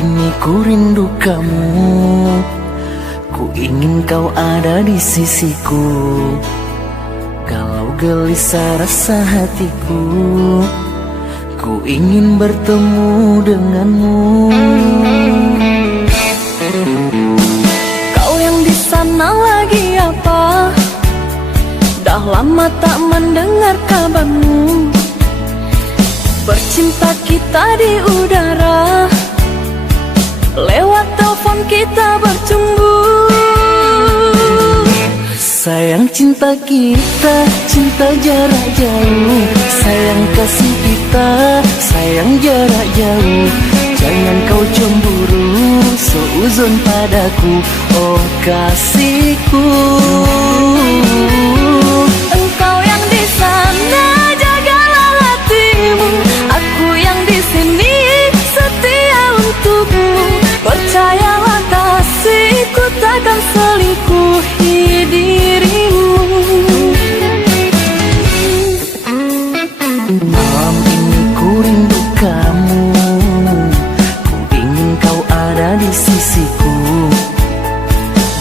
ini ku rindu kamu, ku ingin kau ada di sisiku. Kalau gelisah rasa hatiku, ku ingin bertemu denganmu. Kau yang di sana lagi apa? Dah lama tak mendengar kabarmu. Bercinta kita di udara, lewat telepon kita bercumbu. Sayang cinta kita, cinta jarak jauh. Sayang kasih kita, sayang jarak jauh. Jangan kau cemburu, seuzon padaku, oh kasihku. Engkau yang di sana, jagalah hatimu. Aku yang di sini, setia untukmu. Percayalah kasihku, takkan selingkuhi dirimu. Malam ini ku rindu kamu, ku ingin kau ada di sisiku.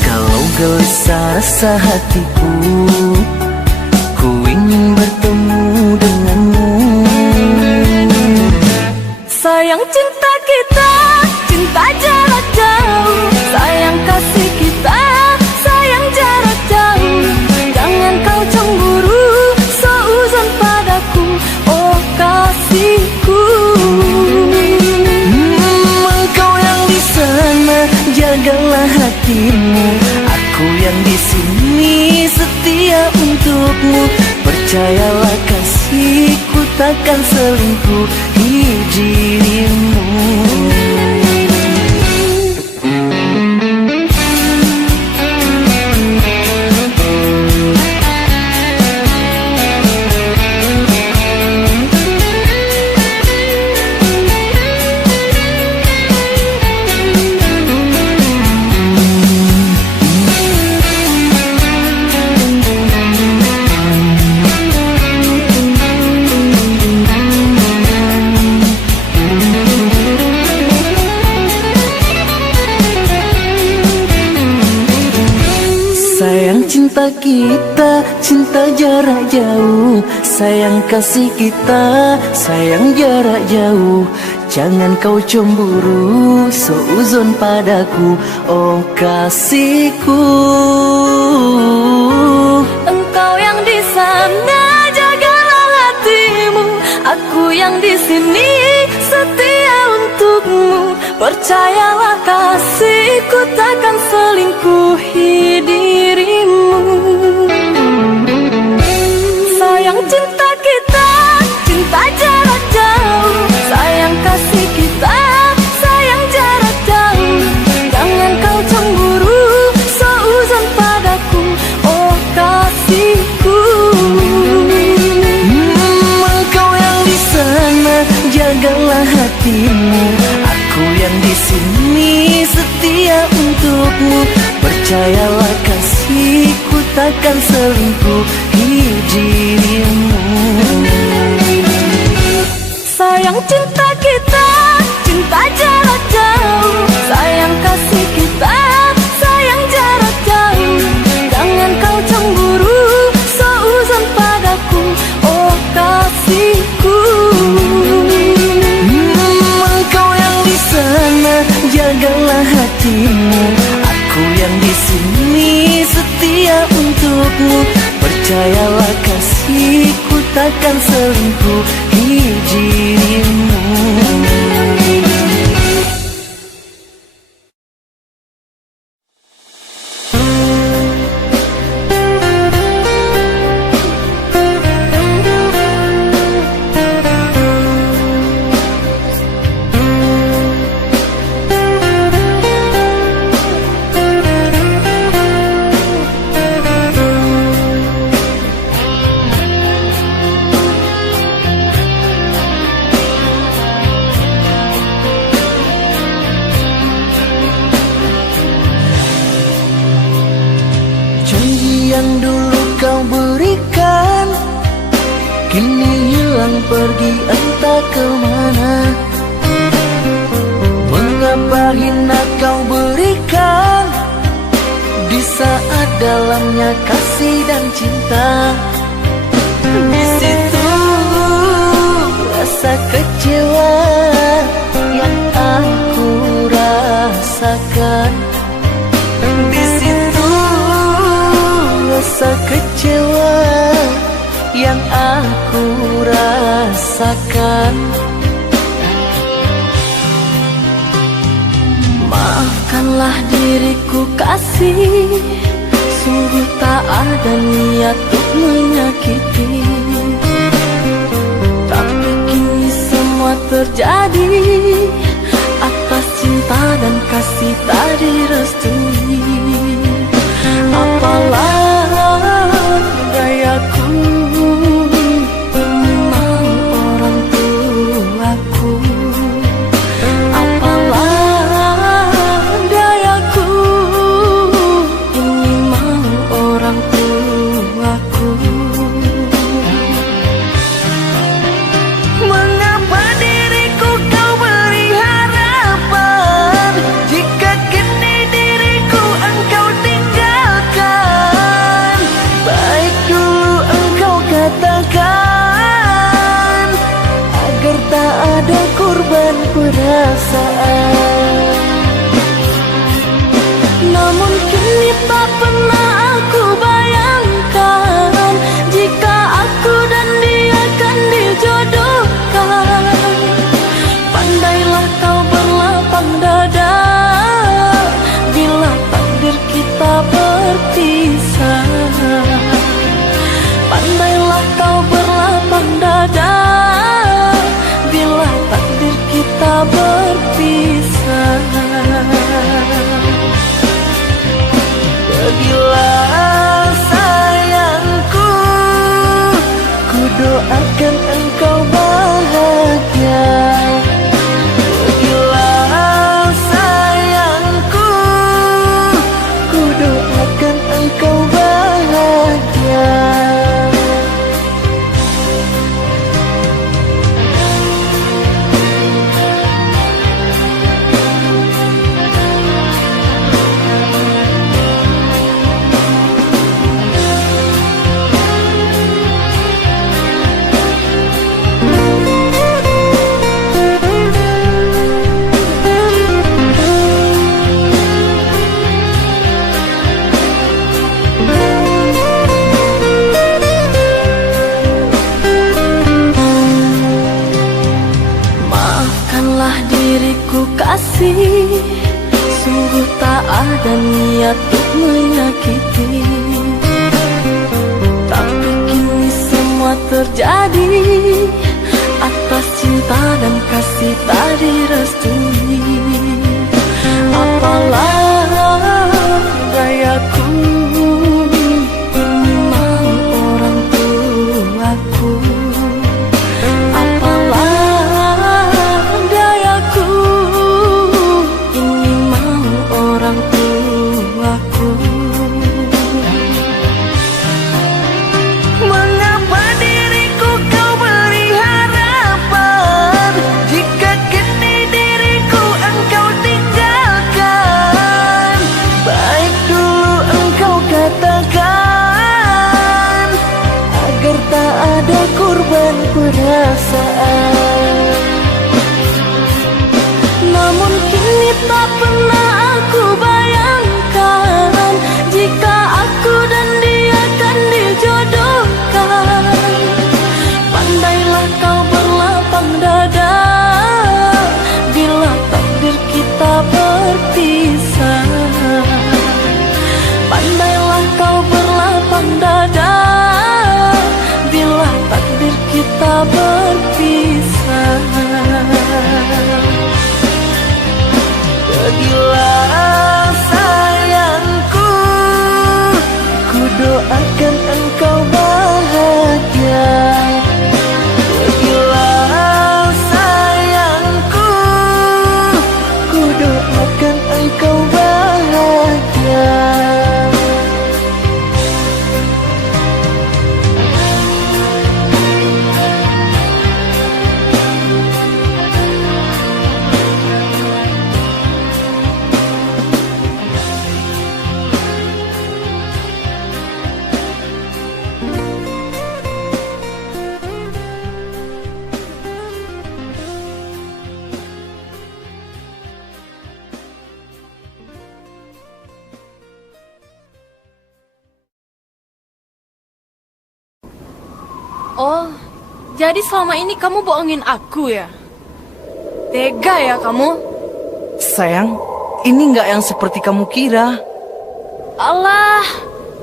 Kalau gelisah rasa hatiku, ku ingin bertemu denganmu. Sayang cinta kita, cinta jarak jauh. Sayang kasih kita, sayang jarak jauh. Jangan kau cemburu, seuzon padaku, oh kasihku. Engkau yang di sana, jagalah hatimu. Aku yang di sini, setia untukmu. Percayalah kasihku, takkan selingkuhi dirimu. Sayang cinta kita, cinta jarak jauh. Sayang kasih kita, sayang jarak jauh. Jangan kau cemburu, seuzon padaku, oh kasihku. Engkau yang di sana, jagalah hatimu. Aku yang di sini, setia untukmu. Percayalah kasihku, takkan selingkuhi dirimu. Sayang cinta kita, cinta jarak jauh. Sayang kasih kita, sayang jarak jauh. Jangan kau cemburu, seuzon padaku, oh kasihku. Engkau yang di sana, jagalah hatimu. Aku yang di sini, setia untukmu. Percayalah kasihku, takkan selingkuhi dirimu. Sayang cinta kita, cinta jarak jauh. Sayang kasih kita, sayang jarak jauh. Jangan kau cemburu, seuzon padaku, oh kasihku. Engkau yang di sana, jagalah hatimu. Aku yang di sini, setia untukmu. Percayalah kasihku, takkan selingkuhi dirimu. Yang dulu kau berikan kini hilang pergi entah kemana. Mengapa hina kau berikan di saat dalamnya kasih dan cinta? Di situ rasa kecewa yang aku rasakan. Di situ rasa kecewa yang aku rasakan. Maafkanlah diriku kasih, sungguh tak ada niat untuk menyakiti. Tapi kini semua terjadi atas cinta dan kasih tak direstui. Apalah dayaku, memang orang tuaku. Perasaan. Namun kini tak pernah aku bayangkan jika aku dan dia akan dijodohkan. Pandailah kau berlapang dada bila takdir kita berpisah. Pandailah kau berlapang dada bila takdir kita berpisah. Pergilah sayangku, ku doakan engkau bahagia. Pergilah sayangku, ku doakan engkau bahagia. Diriku kasih, sungguh tak ada niat untuk menyakiti. Tapi kini semua terjadi atas cinta dan kasih tak direstui. Apalah dayaku, memang orang tuaku. Perasaan. Namun kini tak pernah aku bayangkan jika aku dan dia akan dijodohkan. Pandailah kau berlapang dada bila takdir kita berpisah. Pandailah kau berlapang dada bila takdir kita berpisah. Pergilah sayangku, ku doakan engkau bahagia. Pergilah sayangku, ku doakan engkau bahagia. Oh, jadi selama ini kamu bohongin aku ya? Tega ya kamu? Sayang, ini nggak yang seperti kamu kira. Alah,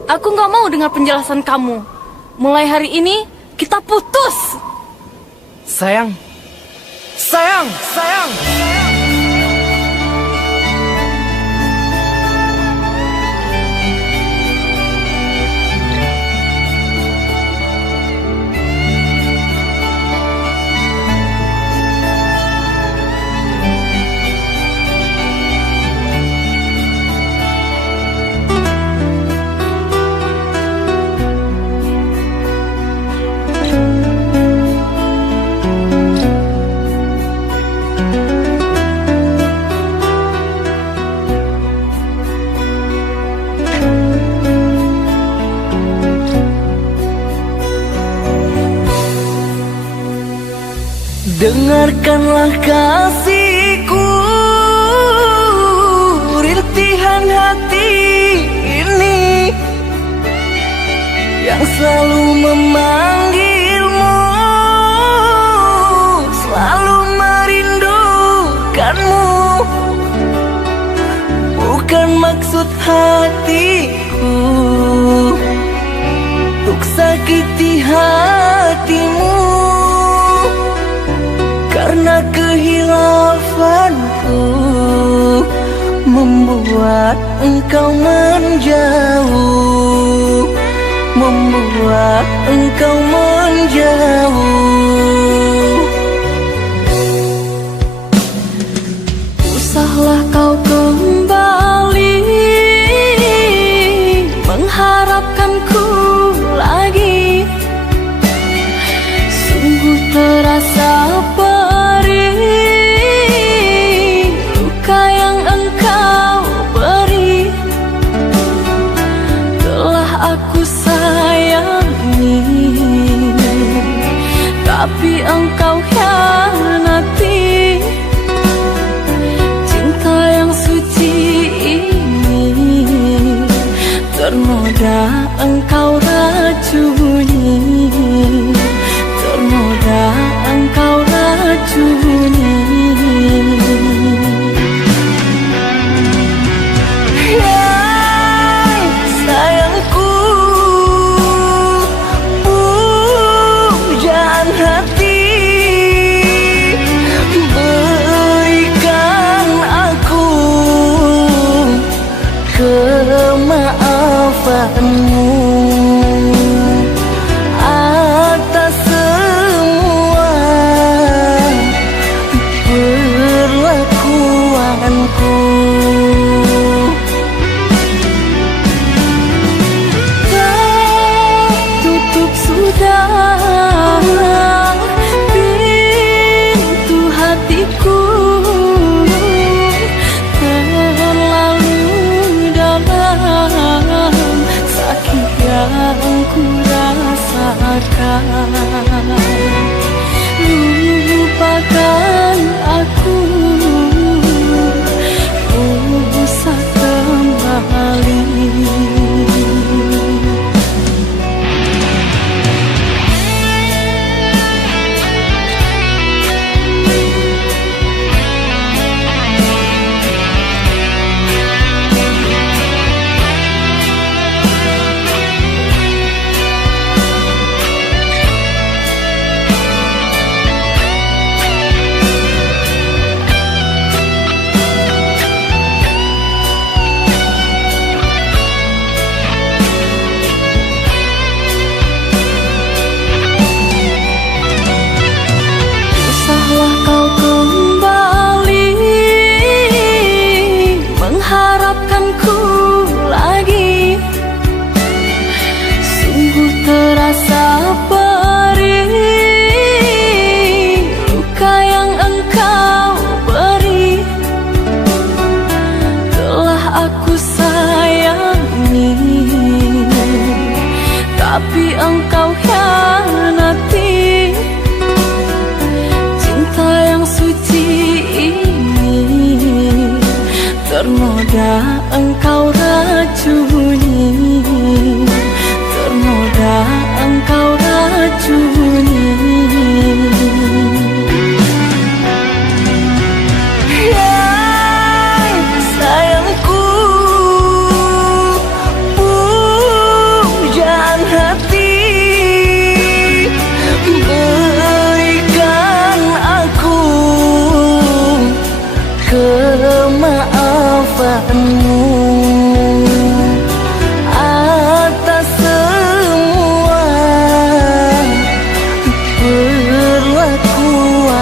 aku nggak mau dengar penjelasan kamu. Mulai hari ini, kita putus. Sayang, sayang, sayang. Dengarkanlah kasihku, rintihan hati ini yang selalu memanggilmu, selalu merindukanmu. Bukan maksud hatiku untuk sakiti hatimu, karena kehilafanku membuat engkau menjauh, membuat engkau menjauh. Usahlah kau kembali mengharapkanku lagi. Sungguh terasa perih luka yang engkau beri. Telah aku sayangi, tapi engkau hianati. Cinta yang suci ini ternoda engkau racuni, ternoda engkau racuni. Sayangku, pujaan hati, berikan aku kemaafanmu atas semua perlakuanku. Tertutup sudah pintu hatiku, terlalu dalam sakit yang ku rasakan. Lupakan aku, usah kembali. Usahlah kau kembali mengharapkanku lagi. Sungguh terasa perih luka yang engkau beri. Telah aku sayangi, tapi engkau hianati. Cinta yang suci ini ternoda engkau racuni, ternoda engkau racuni.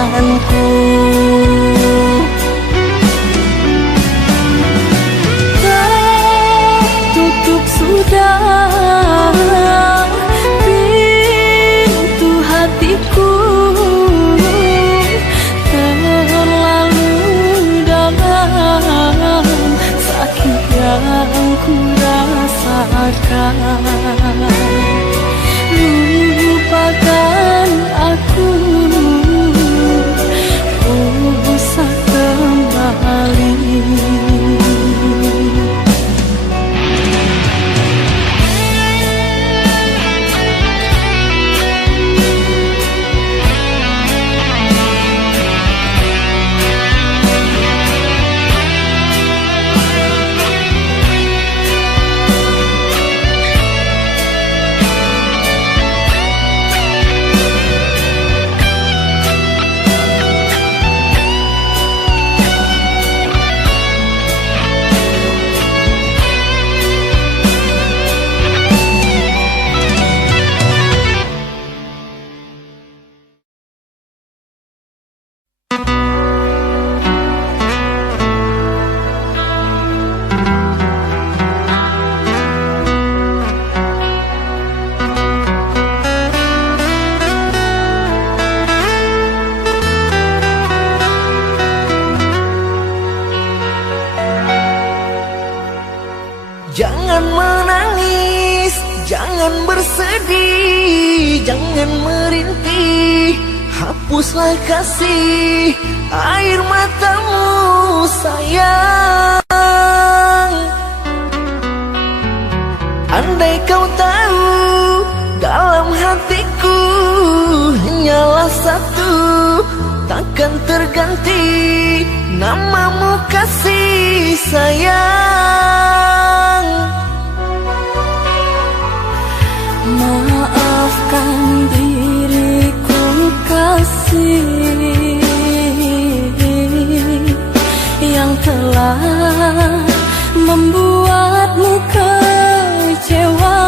pilihanku. Tertutup sudah pintu hatiku, terlalu dalam sakit yang ku rasakan. Lupakan aku, usah kembali. Jangan menangis, jangan bersedih, jangan merintih, hapuslah kasih air matamu sayang. Andai kau tahu dalam hatiku hanyalah satu, takkan terganti namamu kasih sayang. Maafkan diriku kasih yang telah membuatmu kecewa.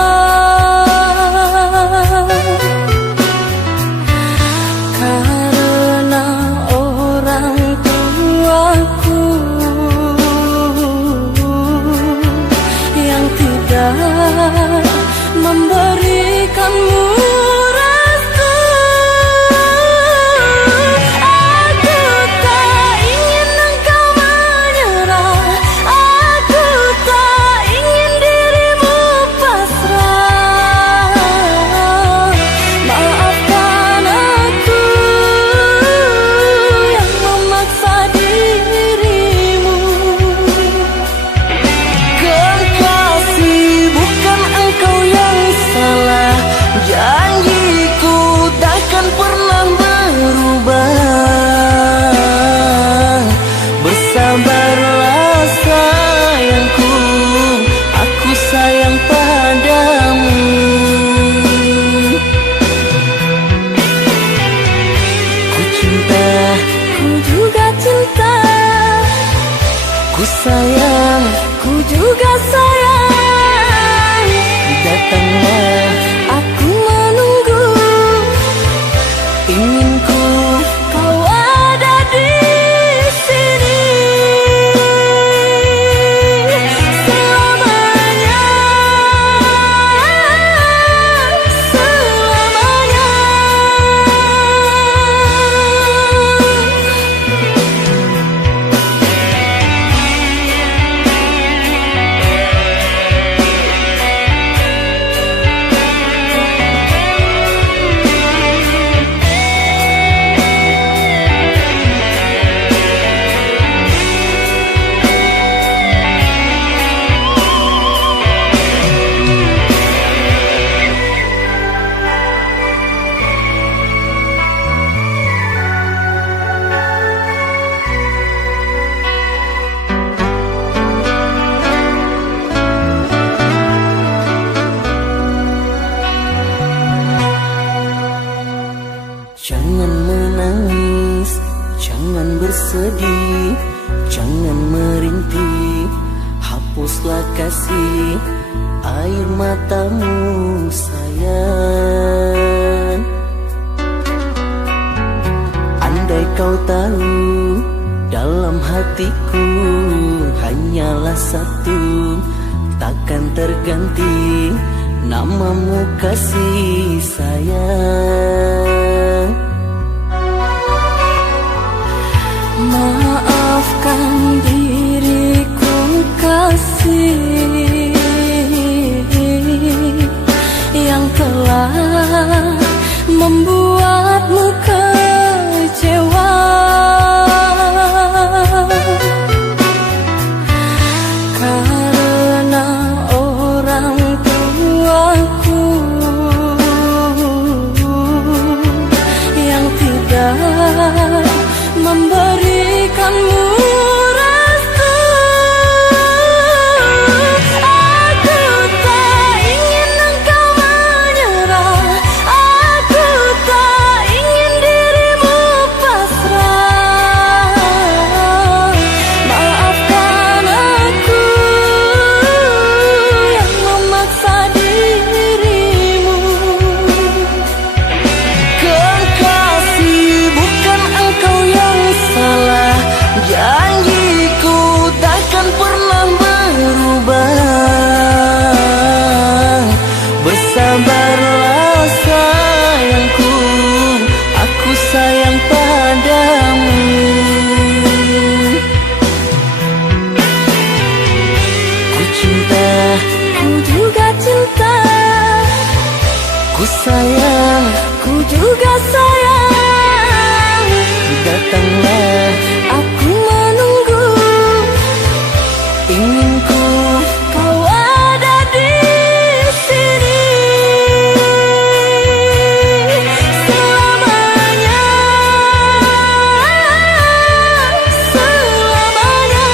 Karena orang tuaku yang tidak memberikanmu restu. Aku tak ingin engkau menyerah, aku tak ingin dirimu pasrah. Maafkan aku yang memaksa dirimu. Kekasih, bukan engkau yang salah, janjiku takkan pernah berubah. Bersabarlah sayangku, aku sayang padamu. Ku cinta, Ku juga cinta, ku sayang, ku juga sayang. datanglah Aku menunggu, inginku. kau ada di sini selamanya, selamanya. Jangan menangis, jangan bersedih, jangan merintih, hapuslah kasih air matamu sayang. Andai kau tahu, dalam hatiku hanyalah satu, takkan terganti namamu kasih sayang. Maafkan diriku kasih yang telah membuatmu kecewa. Karena orang tuaku yang tidak memberikanmu restu. Aku tak ingin engkau menyerah, aku tak ingin dirimu pasrah. Maafkan aku yang memaksa dirimu. Kekasih, bukan engkau yang salah, janjiku takkan pernah berubah. Bersabarlah sayangku, aku sayang padamu. Ku cinta, Ku juga cinta, ku sayang, ku juga sayang. datanglah, Aku menunggu, ingin ku kau ada di sini selamanya, selamanya.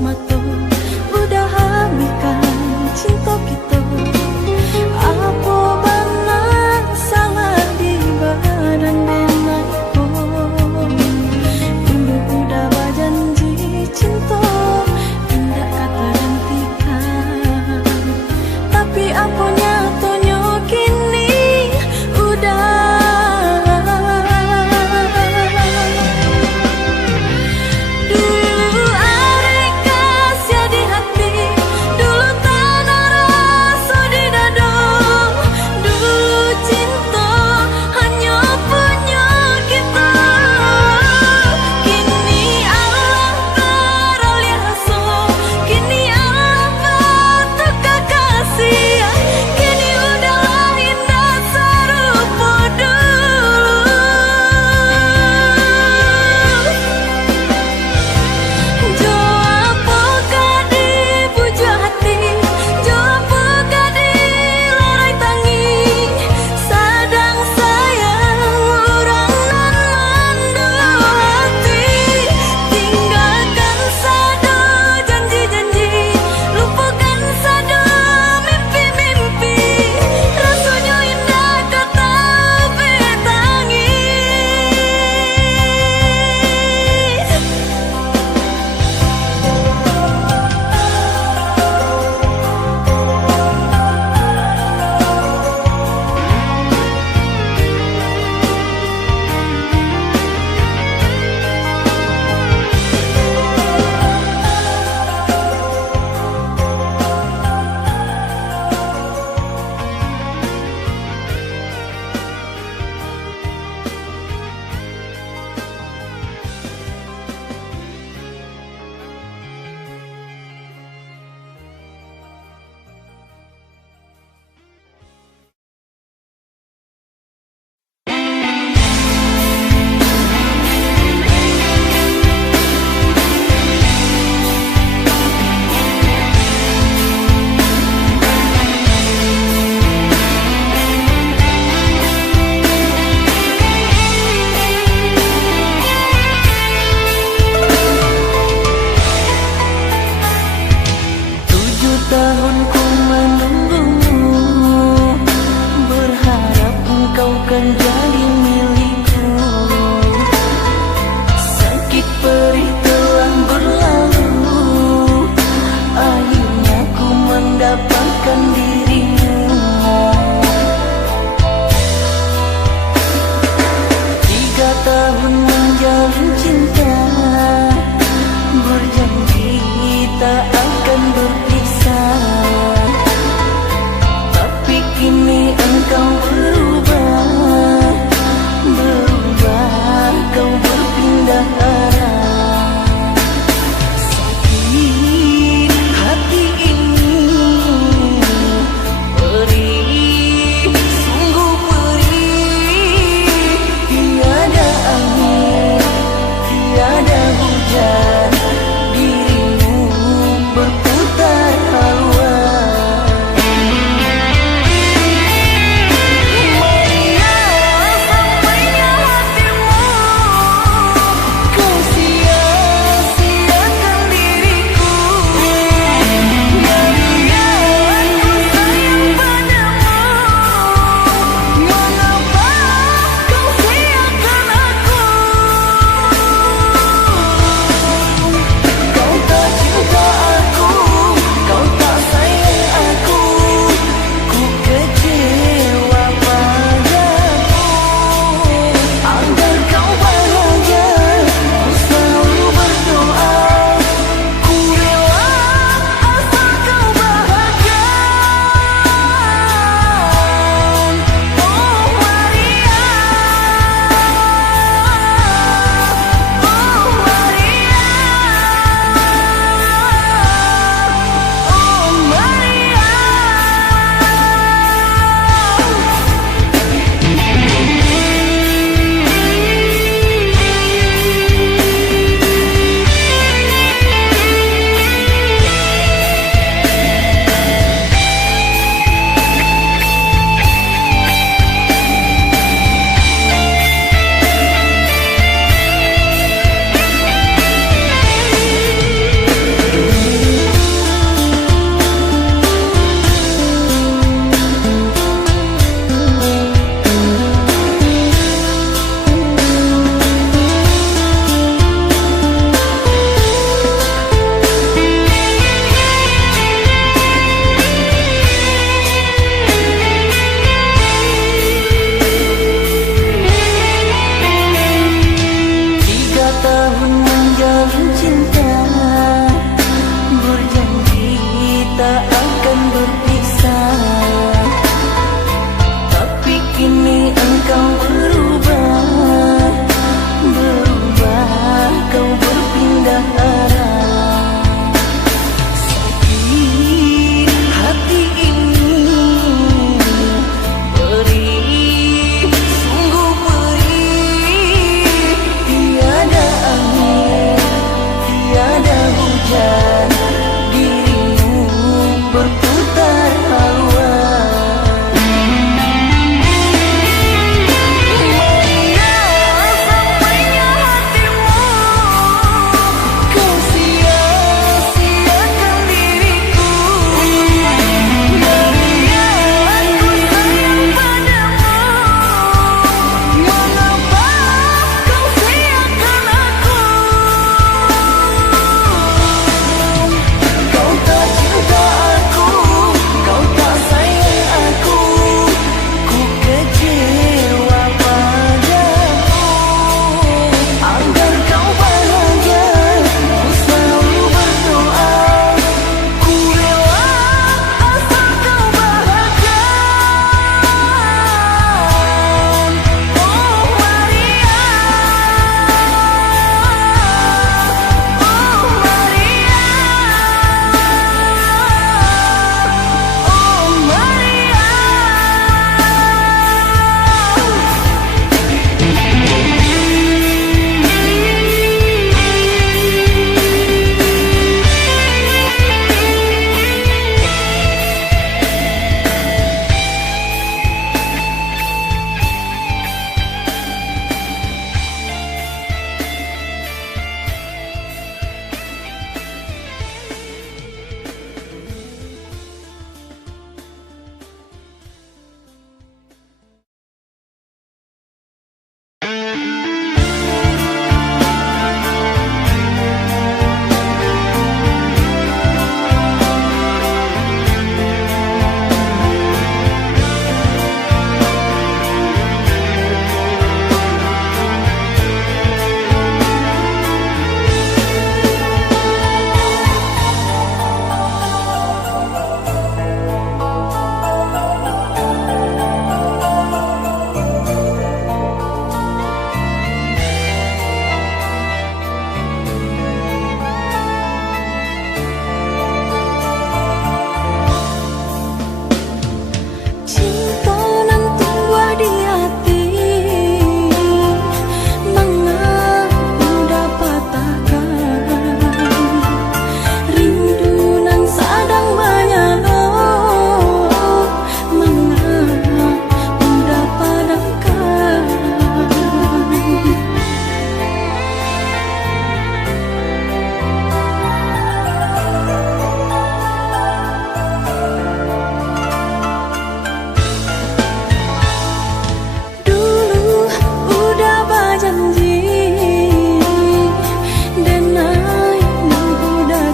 mato udah habiskan cinta kita. Apa benar salah di badan denganku? Dulu udah berjanji cinta tidak kata gantikan, tapi apa nyatanya kini udah. Dulu areka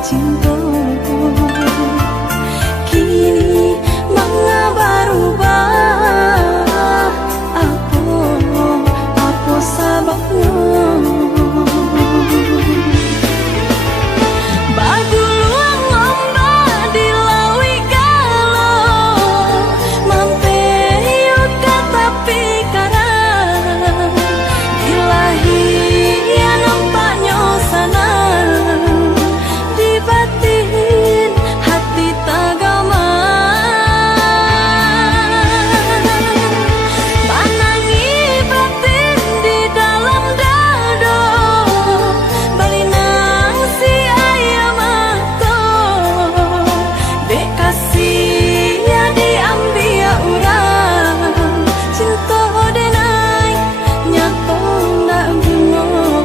cinta. Kini mengapa berubah? Apa sebabnya? Bagu luang ombak di lawi galau, mampe yuk kata pikiran ilahi yang nampaknya sana di batin hati tagama. Manangi batin di dalam dado, balinang si ayam ato, dek kasih ya diambil orang, cinta denai nyato ndak bunuh.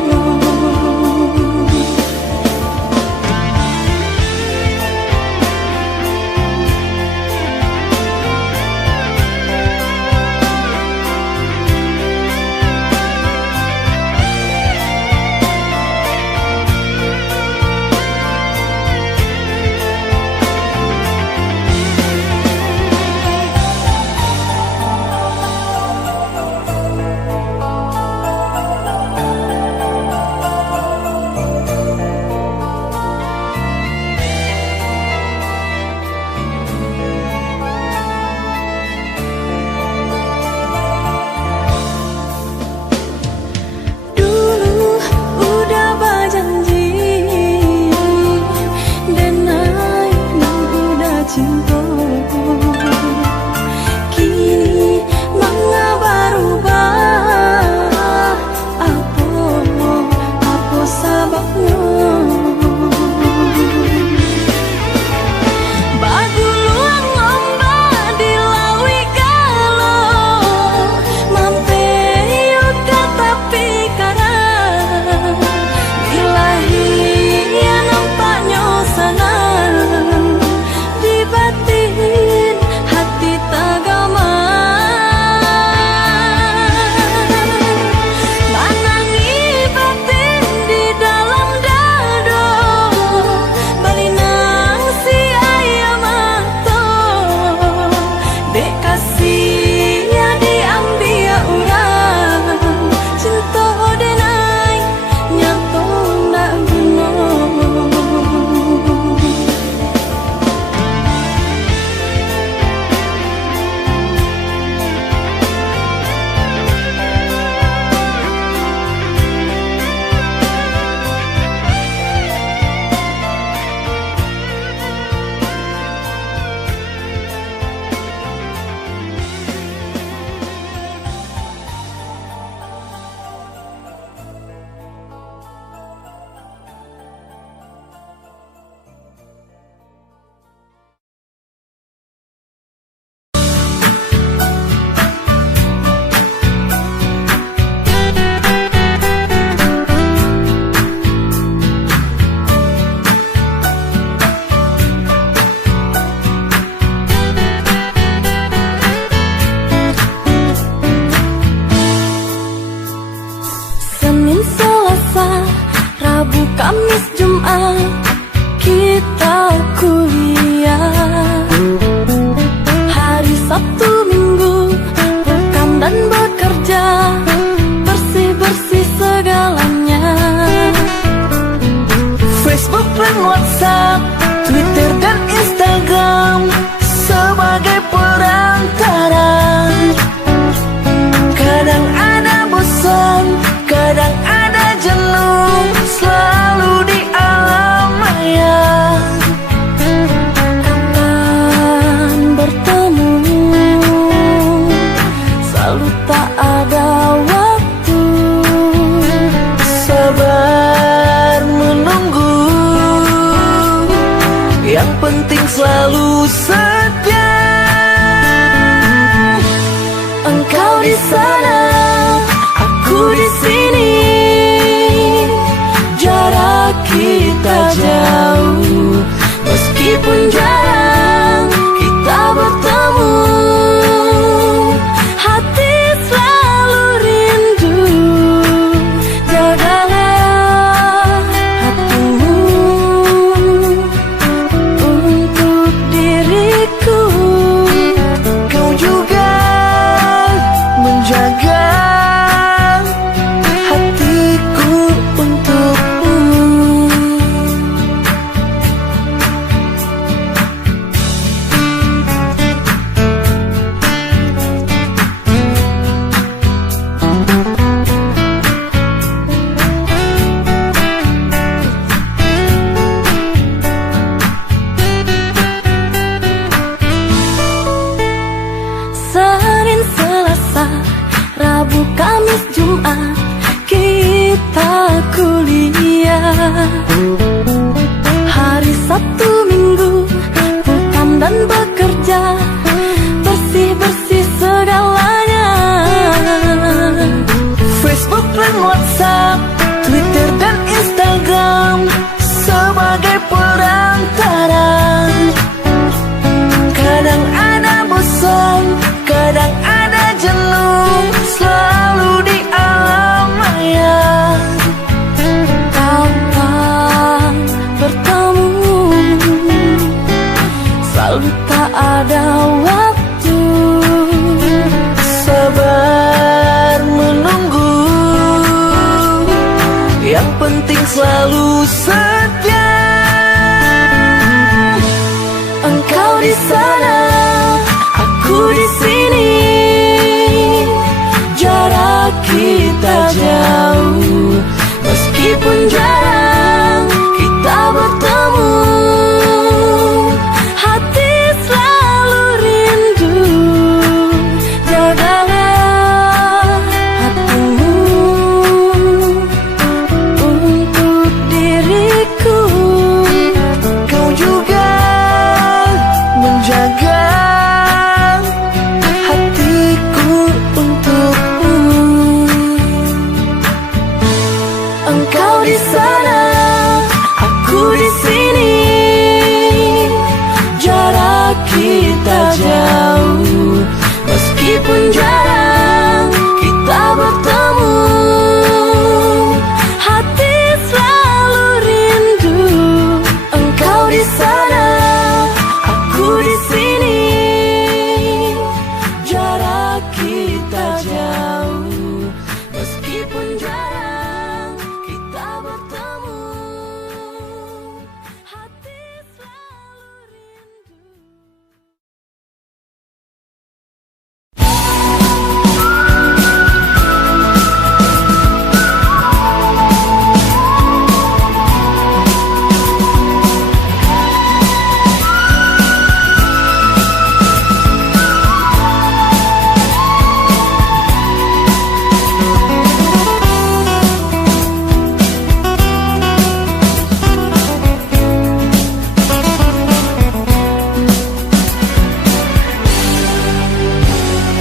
Dulu udah berjanji, denai nang udah cinta. Kini mengapa berubah? Apa sebabnya? Bagu luang ombak di lawi galau, mampe yuk kata pikiran ilahi yang nampaknya sana di batin hati tagama. Manangi batin di dalam dado, balinang si ayam ato, dek kasih ya diambil orang, cinta denai nyato ndak bunuh. Senin, Selasa, Rabu, Kamis, Jumat kita kuliah. Hari Sabtu, Minggu pekan dan bekerja, bersih-bersih segalanya. Facebook dan WhatsApp, Twitter dan Instagram sebagai perantara. Kadang ada bosan, kadang ada jenuh, selalu di alam maya. Kapan bertemu, selalu tak ada waktu. Sabar menunggu, yang penting selalu setia. Engkau di sana, aku di sini, jarak kita jauh, meskipun jarang kita bertemu. Hati selalu rindu, jagalah hatimu. antara. Kadang ada bosan, kadang ada jenuh, selalu di alam maya. Kapan bertemu, selalu tak ada waktu. Sabar menunggu, yang penting selalu setia. Engkau di sana, aku di sini, jarak kita jauh, meskipun jarang kita bertemu. Hati selalu rindu, jagalah hatimu untuk diriku. Kau juga menjaga hatiku untukmu. Engkau di sana, aku di sini, jarak kita jauh, meskipun jarang kita bertemu. Hati selalu rindu, engkau di sana, aku di sini, jarak kita jauh, meskipun jarang kita bertemu. Hati selalu rindu.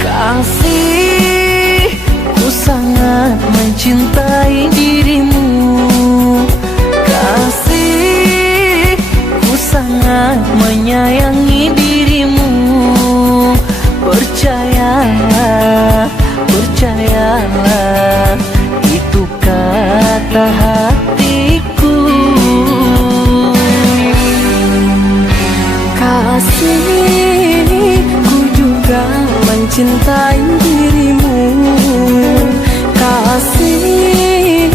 Kasih, ku sangat mencintai dirimu. Kasih, ku sangat menyayangi dirimu. Percayalah, percayalah, itu kata hatiku. Kasih, ku juga mencintai dirimu. Kasih,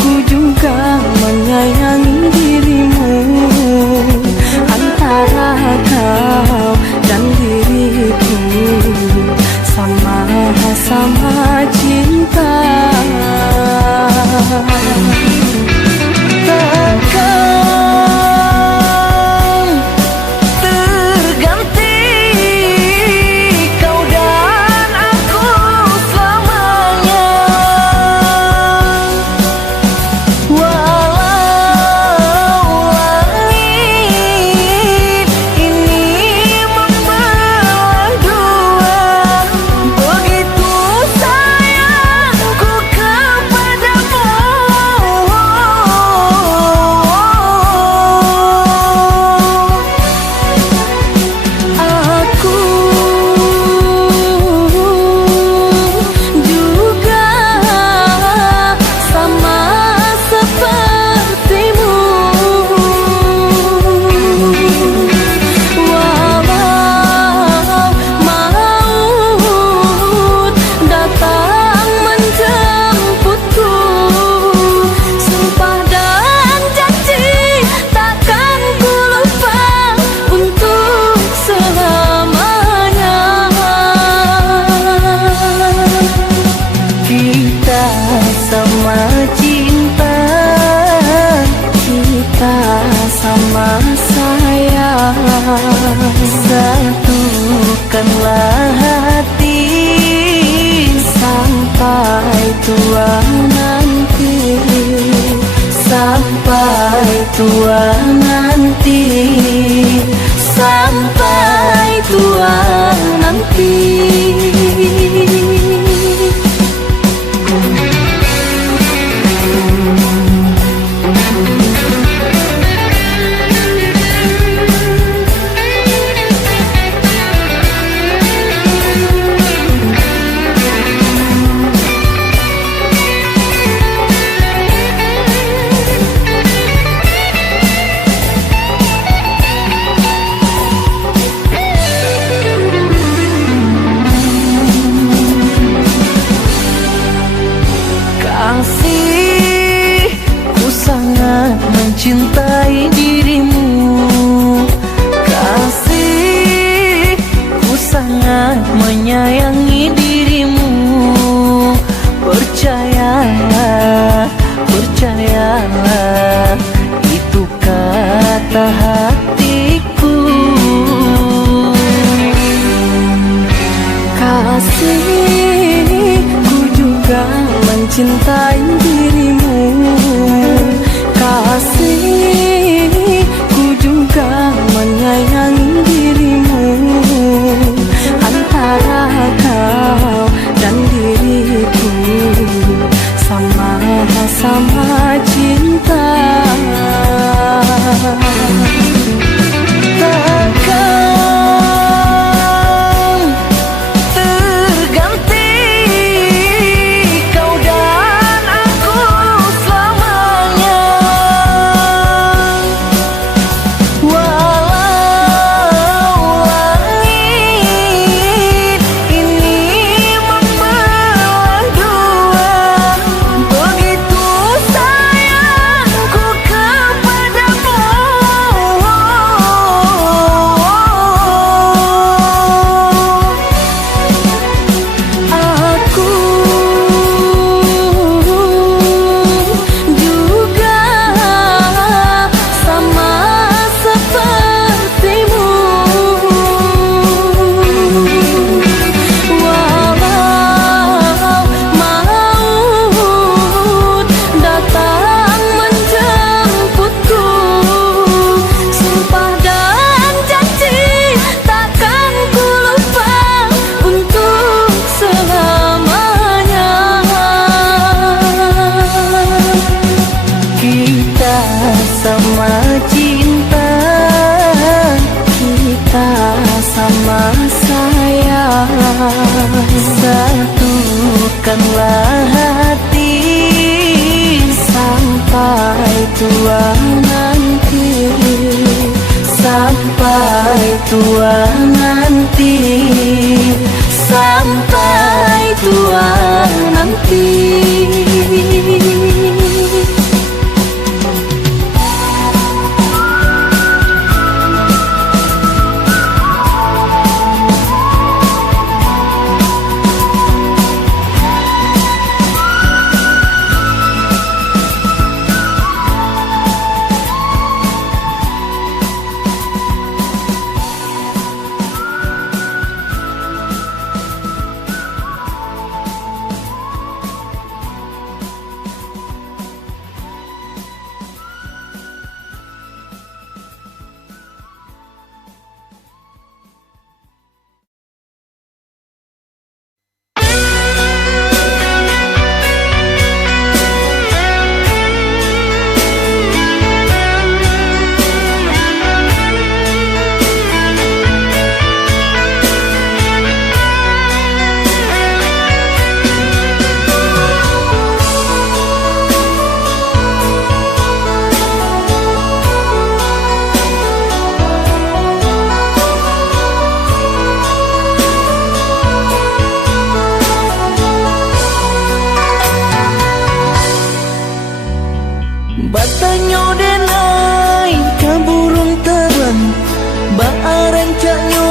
ku juga menyayangi dirimu. Antara kau dan diriku sama-sama cinta. Takkan terganti kau dan aku selamanya. Walau langit ini membelah dua, begitu sayangku kepadamu. Aku juga sama sepertimu. Walau maut datang menjemputku, sumpah dan janji takkan ku lupa untuk selamanya. Kita sama cinta, Kita sama sayang, satukanlah hati sampai tua nanti, sampai tua nanti, sampai tua nanti. mencintai dirimu. Kasih, ku juga menyayangi dirimu. Antara kau dan diriku sama-sama cinta. Takkan terganti kau dan aku selamanya. Walau langit ini membelah dua, begitu sayangku kepadamu. Aku juga sama sepertimu. Walau maut datang menjemputku, sumpah dan janji takkan ku lupa untuk selamanya. Kita sama cinta, kita sama sayang. Satukanlah hati sampai tua nanti, sampai tua nanti, sampai tua nanti. Batanyo denai kaburung taban, baarancaknyo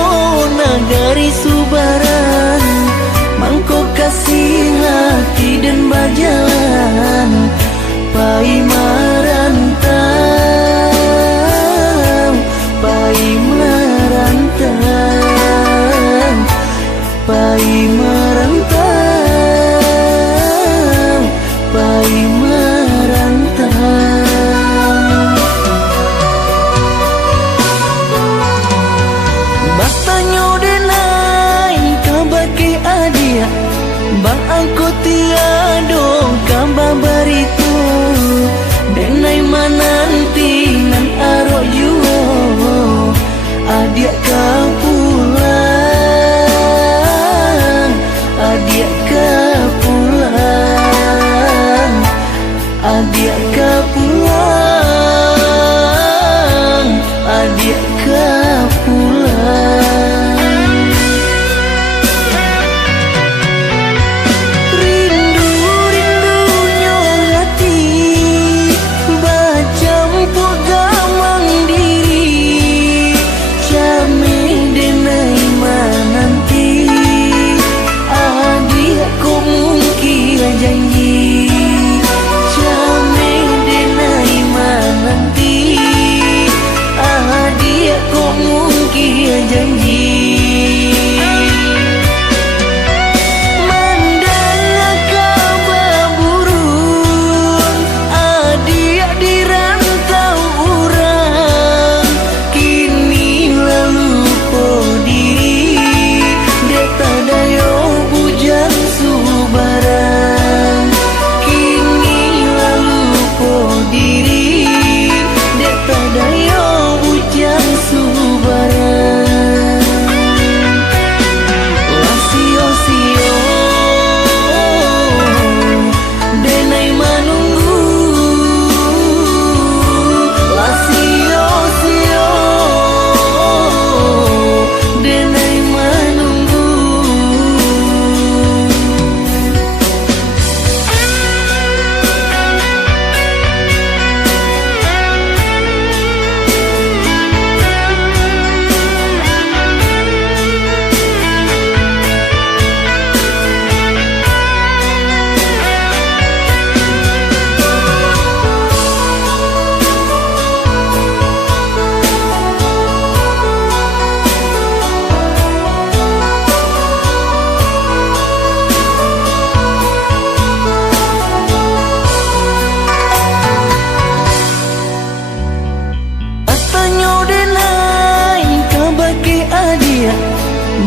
nagari subaran. Mangko kasih hati dan bajalan, pai marantau, pai marantau, pai marantau, pai marantau. Batanyo denai kabake adia, ba angko tiado kamba barito. Denai mananti nan aro juo, adia ka pulang, adia ka pulang, adia ka pulang, adia ka pulang. Rindu-rindunya hati baca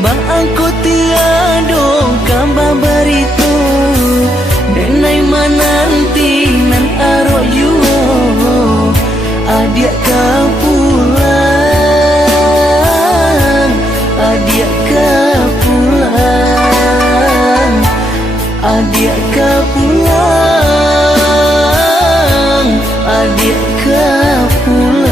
Ba aku tiado kabar berito denai mananti nan aro juo adia ka pulang adia ka pulang adia ka pulang adia ka pulang.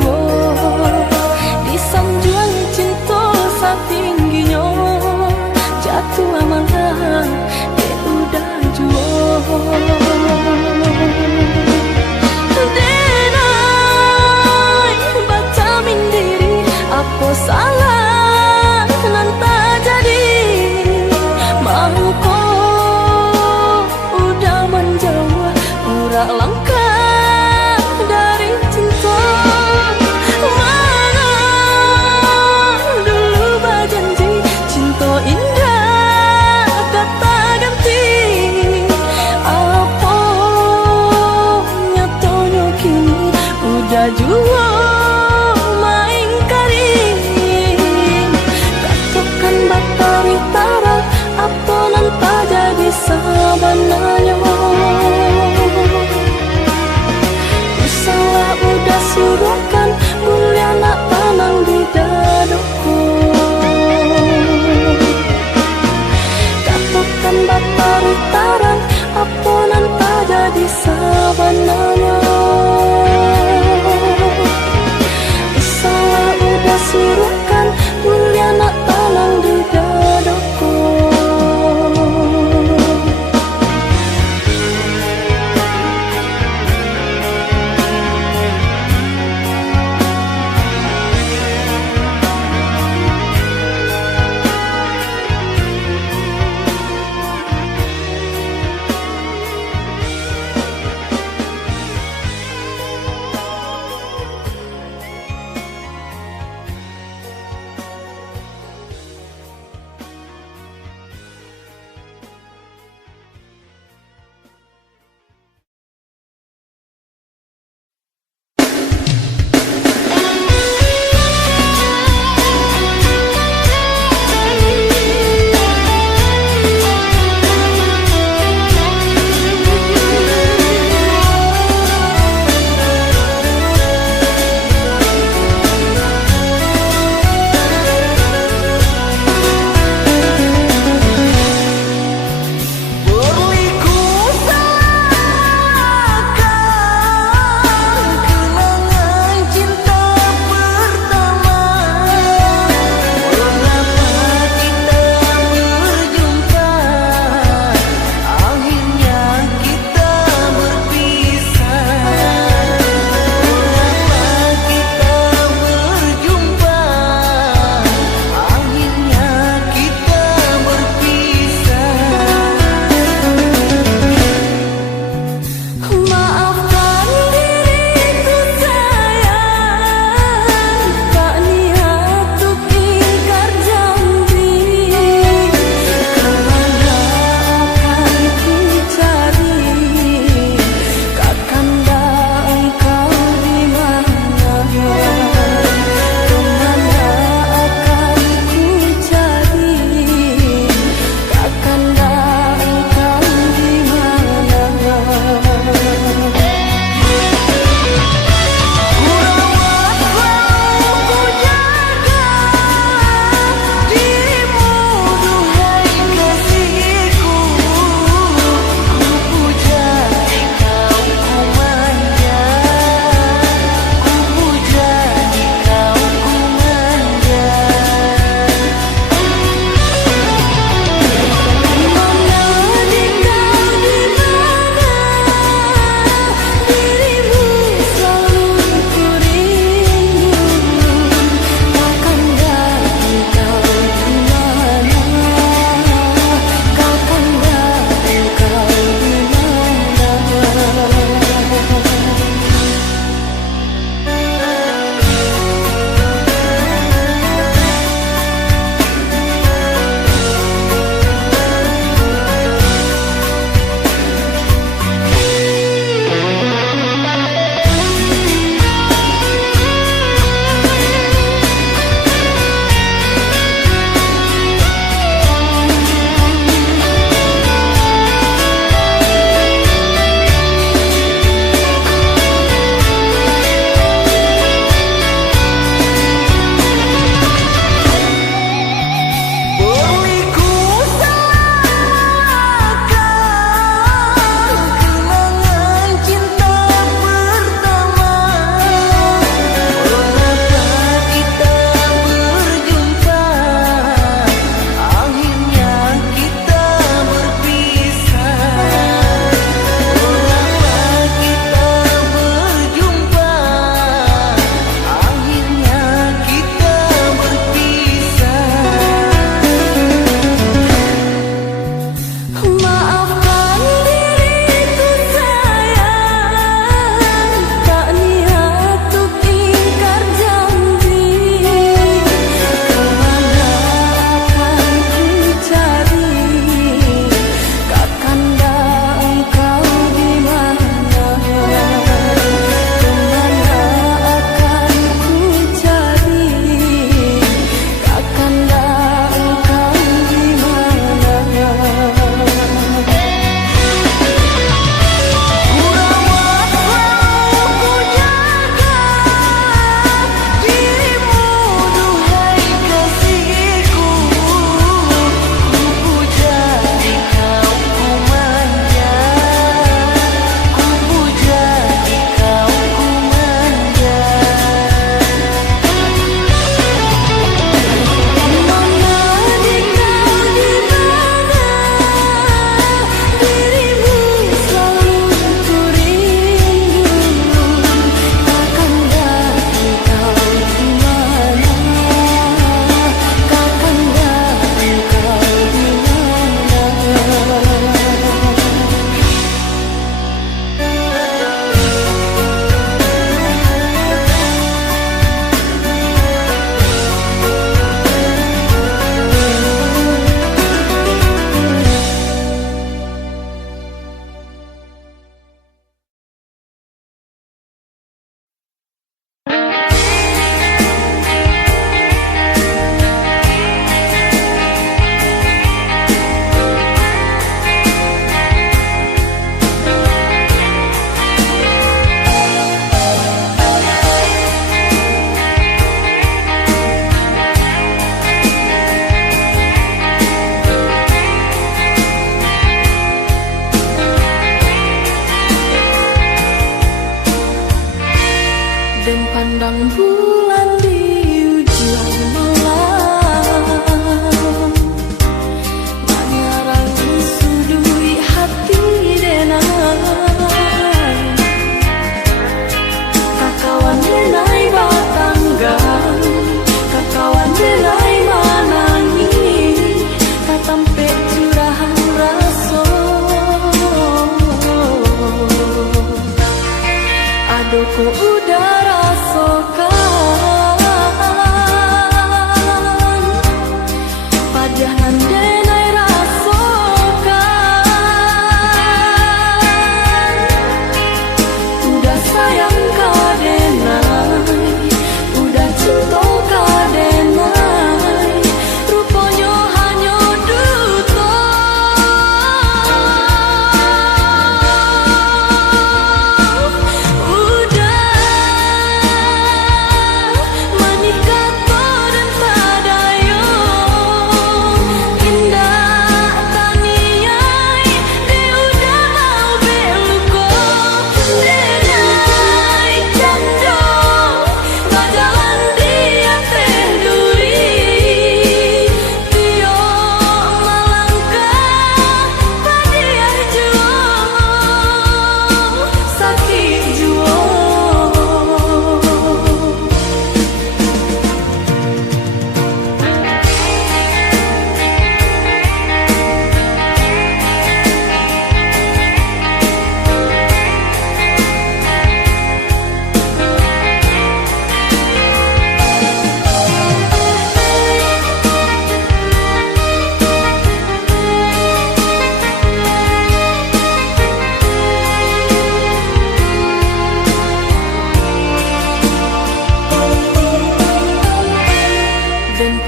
juo di sanjuang cinta satingginya jatuh amanah udah juo denai baca mindiri apa salah nanta jadi mau kau udah menjauh pura langkah dari cinta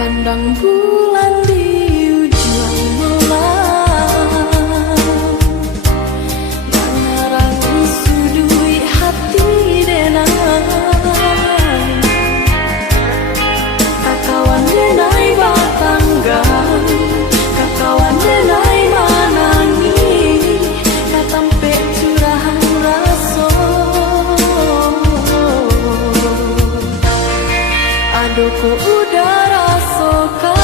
Pandang bulan di ujung malam, mengarang sudui hati denai. Kakawan denai batanggang, kakawan denai manangi, katampe curahan raso. Aduh ku udara soka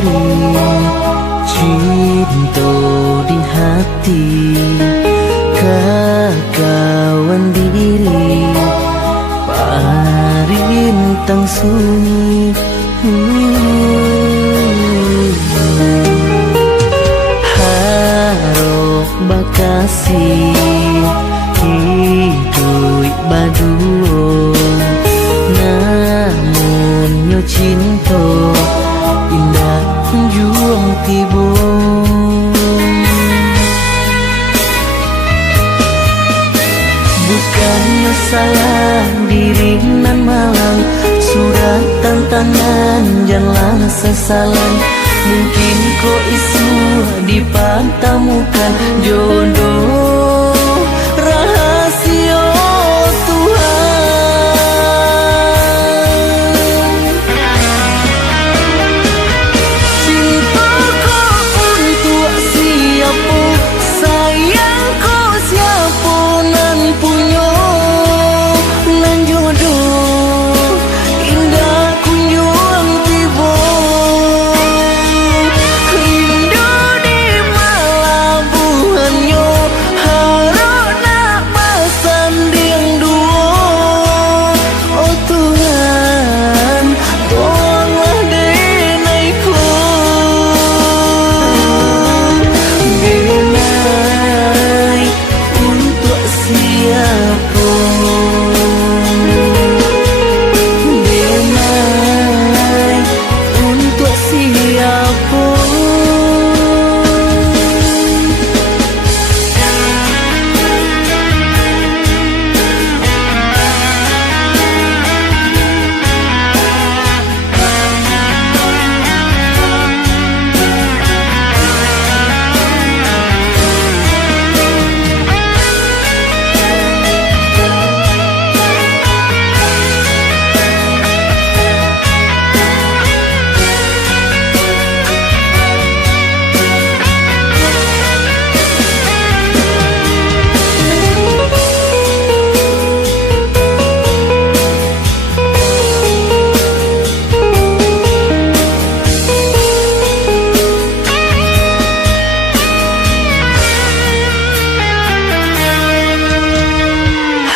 hari, cinta di hati, kakawan diri, parintang sunyi. Harok bakasi hidup baduo, namun nyo cinta indah juang tibung. Bukannya salah diri nan malang, surat tantangan janganlah sesalan. Mungkin kau isu dipantamukan jodoh rahasia Tuhan. Cintaku untuk siapa, sayangku siapa nan punya, nan jodoh indah kunjung tiba. Rindu di malabuhannya, harap nak bersanding dua. Oh Tuhan, tolonglah denaiku. Denai untuk siapa, denai untuk siapa.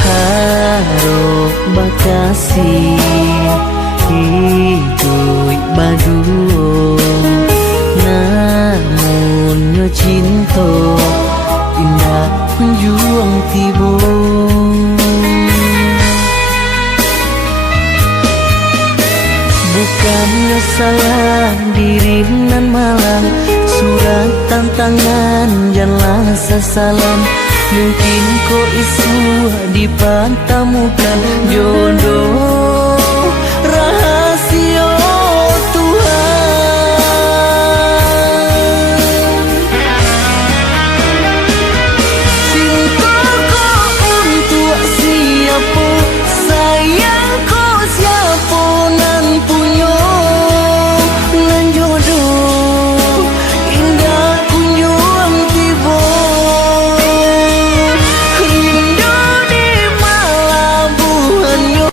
Harok bakasi hidup baduo, namun nyo cinta indah juang tibung. Bukannya salah diri nan malang, surat tantangan janganlah sesalan. Mungkin kau isu dipantamukan jodoh rahasia Tuhan. Cintaku untuk siapa, sayangku siapa nan punya, nan jodoh indah kunjung tiba. Rindu di malabuhannya,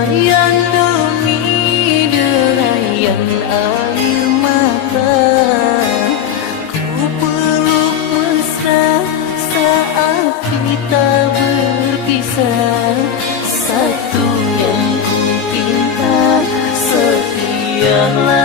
Derayan demi derayan air mata, ku peluk mesra saat kita berpisah. Satu yang ku pinta, setialah